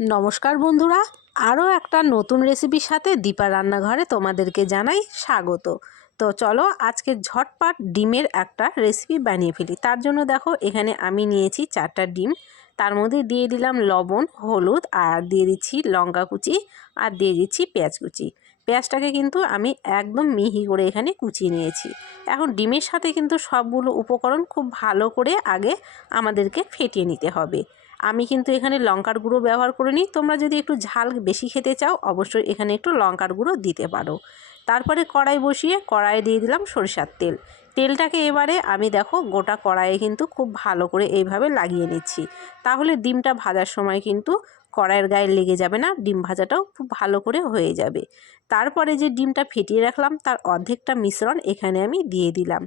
নমস্কার বন্ধুরা, আরও একটা নতুন রেসিপির সাথে দীপা রান্নাঘরে তোমাদেরকে জানাই স্বাগত। তো চলো আজকে ঝটপট ডিমের একটা রেসিপি বানিয়ে ফেলি। তার জন্য দেখো এখানে আমি নিয়েছি 4টা ডিম, তার মধ্যে দিয়ে দিলাম লবণ, হলুদ, আর দিয়ে দিচ্ছি লঙ্কা কুচি, আর দিয়ে দিচ্ছি পেঁয়াজ কুচি। পেঁয়াজটাকে কিন্তু আমি একদম মিহি করে এখানে কুচিয়ে নিয়েছি। এখন ডিমের সাথে কিন্তু সবগুলো উপকরণ খুব ভালো করে আগে আমাদেরকে ফেটিয়ে নিতে হবে। আমি কিন্তু এখানে লঙ্কার গুঁড়ো ব্যবহার করে নিই, তোমরা যদি একটু ঝাল বেশি খেতে চাও অবশ্যই এখানে একটু লঙ্কার গুঁড়ো দিতে পারো। তারপরে কড়াই বসিয়ে কড়াইয়ে দিয়ে দিলাম সরিষার তেল। তেলটাকে এবারে আমি দেখো গোটা কড়াইয়ে কিন্তু খুব ভালো করে এইভাবে লাগিয়ে নিচ্ছি, তাহলে ডিমটা ভাজার সময় কিন্তু কড়াইয়ের গায়ে লেগে যাবে না, ডিম ভাজাটাও খুব ভালো করে হয়ে যাবে। তারপরে যে ডিমটা ফেটিয়ে রাখলাম তার অর্ধেকটা মিশ্রণ এখানে আমি দিয়ে দিলাম।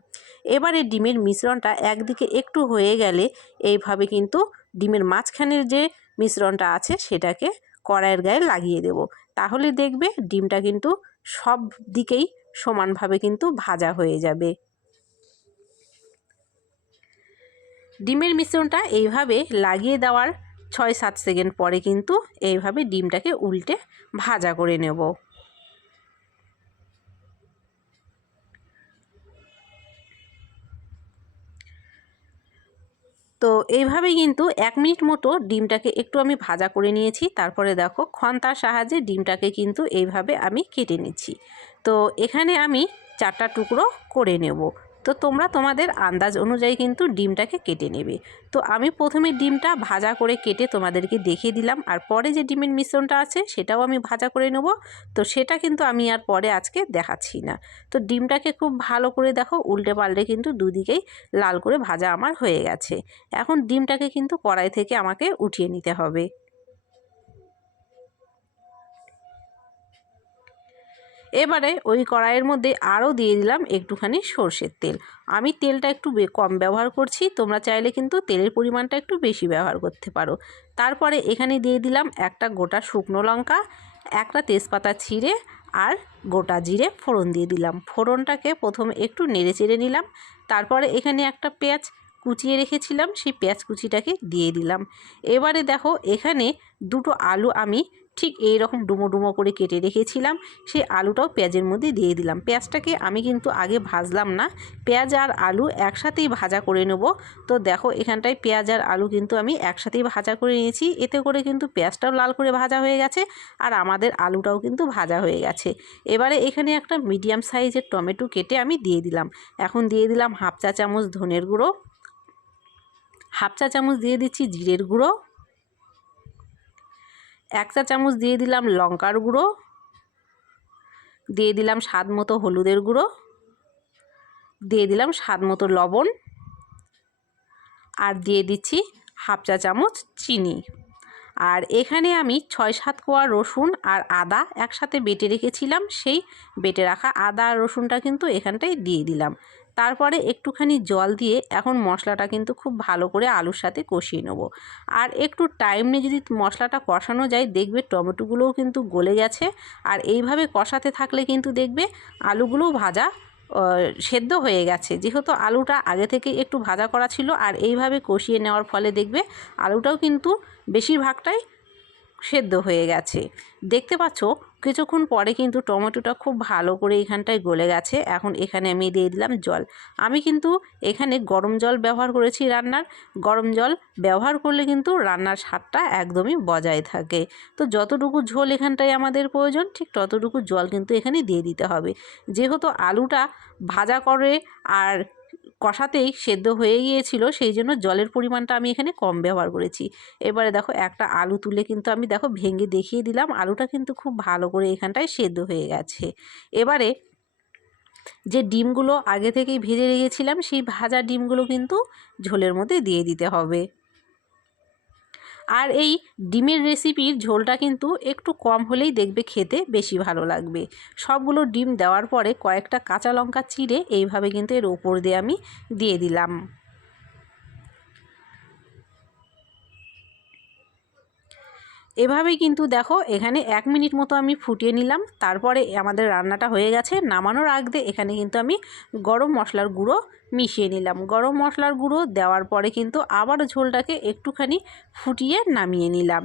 এবারে ডিমের মিশ্রণটা একদিকে একটু হয়ে গেলে এইভাবে কিন্তু ডিমের মাঝখানের যে মিশ্রণটা আছে সেটাকে কড়াইয়ের গায়ে লাগিয়ে দেব, তাহলে দেখবে ডিমটা কিন্তু সব দিকেই সমানভাবে কিন্তু ভাজা হয়ে যাবে। ডিমের মিশ্রণটা এইভাবে লাগিয়ে দেওয়ার 6-7 সেকেন্ড পরে কিন্তু এইভাবে ডিমটাকে উল্টে ভাজা করে নেব। তো এইভাবে কিন্তু 1 মিনিট মতো ডিমটাকে একটু আমি ভাজা করে নিয়েছি। তারপরে দেখো খন্তার সাহায্যে ডিমটাকে কিন্তু এইভাবে আমি কেটে নিচ্ছি। তো এখানে আমি 4টা টুকরো করে নেব। তো তোমরা তোমাদের আন্দাজ অনুযায়ী কিন্তু ডিমটাকে কেটে নেবে। তো আমি প্রথমে ডিমটা ভাজা করে কেটে তোমাদেরকে দেখিয়ে দিলাম, আর পরে যে ডিমের মিশ্রণটা আছে সেটাও আমি ভাজা করে নেব। তো সেটা কিন্তু আমি আর পরে আজকে দেখাচ্ছি না। তো ডিমটাকে খুব ভালো করে দেখো উল্টে পাল্টে কিন্তু দুদিকেই লাল করে ভাজা আমার হয়ে গেছে। এখন ডিমটাকে কিন্তু কড়াই থেকে আমাকে উঠিয়ে নিতে হবে। এবারে ওই কড়াইয়ের মধ্যে আরও দিয়ে দিলাম একটুখানি সর্ষের তেল। আমি তেলটা একটু কম ব্যবহার করছি, তোমরা চাইলে কিন্তু তেলের পরিমাণটা একটু বেশি ব্যবহার করতে পারো। তারপরে এখানে দিয়ে দিলাম একটা গোটা শুকনো লঙ্কা, একটা তেজপাতা ছিঁড়ে, আর গোটা জিরে ফোড়ন দিয়ে দিলাম। ফোড়নটাকে প্রথমে একটু নেড়ে চেড়ে নিলাম। তারপরে এখানে একটা পেঁয়াজ কুচিয়ে রেখেছিলাম, সেই পেঁয়াজ কুচিটাকে দিয়ে দিলাম। এবারে দেখো এখানে 2টো আলু আমি ঠিক এই রকম ডুমো ডুমো করে কেটে রেখেছিলাম, সেই আলুটাও পেঁয়াজের মধ্যে দিয়ে দিলাম। পেঁয়াজটাকে আমি কিন্তু আগে ভাজলাম না, পেঁয়াজ আর আলু একসাথেই ভাজা করে নেব। তো দেখো এখানটায় পেঁয়াজ আর আলু কিন্তু আমি একসাথেই ভাজা করে নিয়েছি, এতে করে কিন্তু পেঁয়াজটাও লাল করে ভাজা হয়ে গেছে আর আমাদের আলুটাও কিন্তু ভাজা হয়ে গেছে। এবারে এখানে একটা মিডিয়াম সাইজের টমেটো কেটে আমি দিয়ে দিলাম। এখন দিয়ে দিলাম 1/2 চা চামচ ধনের গুঁড়ো, 1/2 চা চামচ দিয়ে দিচ্ছি জিরের গুঁড়ো, 1 চা চামচ দিয়ে দিলাম লঙ্কার গুঁড়ো, দিয়ে দিলাম স্বাদ মতো হলুদের গুঁড়ো, দিয়ে দিলাম স্বাদ মতো লবণ, আর দিয়ে দিচ্ছি 1/2 চা চামচ চিনি। আর এখানে আমি 6-7 কোয়া রসুন আর আদা একসাথে বেটে রেখেছিলাম, সেই বেটে রাখা আদা আর রসুনটা কিন্তু এখানটায় দিয়ে দিলাম। তারপরে একটুখানি জল দিয়ে এখন মশলাটা কিন্তু খুব ভালো করে আলুর সাথে কষিয়ে নেব। আর একটু টাইম নিয়ে যদি মশলাটা কষানো যায় দেখবে টমেটোগুলোও কিন্তু গলে গেছে, আর এইভাবে কষাতে থাকলে কিন্তু দেখবে আলুগুলোও ভাজা সেদ্ধ হয়ে গেছে। যেহেতু আলুটা আগে থেকে একটু ভাজা করা ছিল, আর এইভাবে কষিয়ে নেওয়ার ফলে দেখবে আলুটাও কিন্তু বেশিরভাগটাই সেদ্ধ হয়ে গেছে। দেখতে পাচ্ছ কিছুক্ষণ পরে কিন্তু টমেটোটা খুব ভালো করে এখানটায় গলে গেছে। এখন এখানে আমি দিয়ে দিলাম জল। আমি কিন্তু এখানে গরম জল ব্যবহার করেছি রান্নার। গরম জল ব্যবহার করলে কিন্তু রান্নার স্বাদটা একদমই বজায় থাকে। তো যতটুকু ঝোল এখানটায় আমাদের প্রয়োজন ঠিক ততটুকু জল কিন্তু এখানে দিয়ে দিতে হবে। যেহেতু আলুটা ভাজা করে আর কষাতেই সেদ্ধ হয়ে গিয়েছিল, সেই জন্য জলের পরিমাণটা আমি এখানে কম ব্যবহার করেছি। এবারে দেখো একটা আলু তুলে কিন্তু আমি দেখো ভেঙে দেখিয়ে দিলাম, আলুটা কিন্তু খুব ভালো করে এখানটায় সেদ্ধ হয়ে গেছে। এবারে যে ডিমগুলো আগে থেকেই ভেজে রেখেছিলাম সেই ভাজা ডিমগুলো কিন্তু ঝোলের মধ্যে দিয়ে দিতে হবে। আর এই ডিমের রেসিপির ঝোলটা কিন্তু একটু কম হলেই দেখবে খেতে বেশি ভালো লাগবে। সবগুলো ডিম দেওয়ার পরে কয়েকটা কাঁচা লঙ্কা চিড়ে এইভাবে কিন্তু এর ওপর দিয়ে আমি দিয়ে দিলাম। এভাবেই কিন্তু দেখো এখানে 1 মিনিট মতো আমি ফুটিয়ে নিলাম। তারপরে আমাদের রান্নাটা হয়ে গেছে। নামানোর আগে এখানে কিন্তু আমি গরম মশলার গুঁড়ো মিশিয়ে নিলাম। গরম মশলার গুঁড়ো দেওয়ার পরে কিন্তু আবার ঝোলটাকে একটুখানি ফুটিয়ে নামিয়ে নিলাম।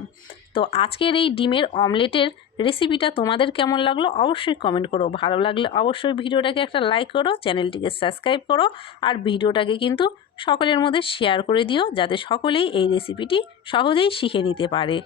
তো আজকের এই ডিমের অমলেটের রেসিপিটা তোমাদের কেমন লাগলো অবশ্যই কমেন্ট করো। ভালো লাগলে অবশ্যই ভিডিওটাকে একটা লাইক করো, চ্যানেলটিকে সাবস্ক্রাইব করো, আর ভিডিওটাকে কিন্তু সকলের মধ্যে শেয়ার করে দিও, যাতে সকলেই এই রেসিপিটি সহজেই শিখে নিতে পারে।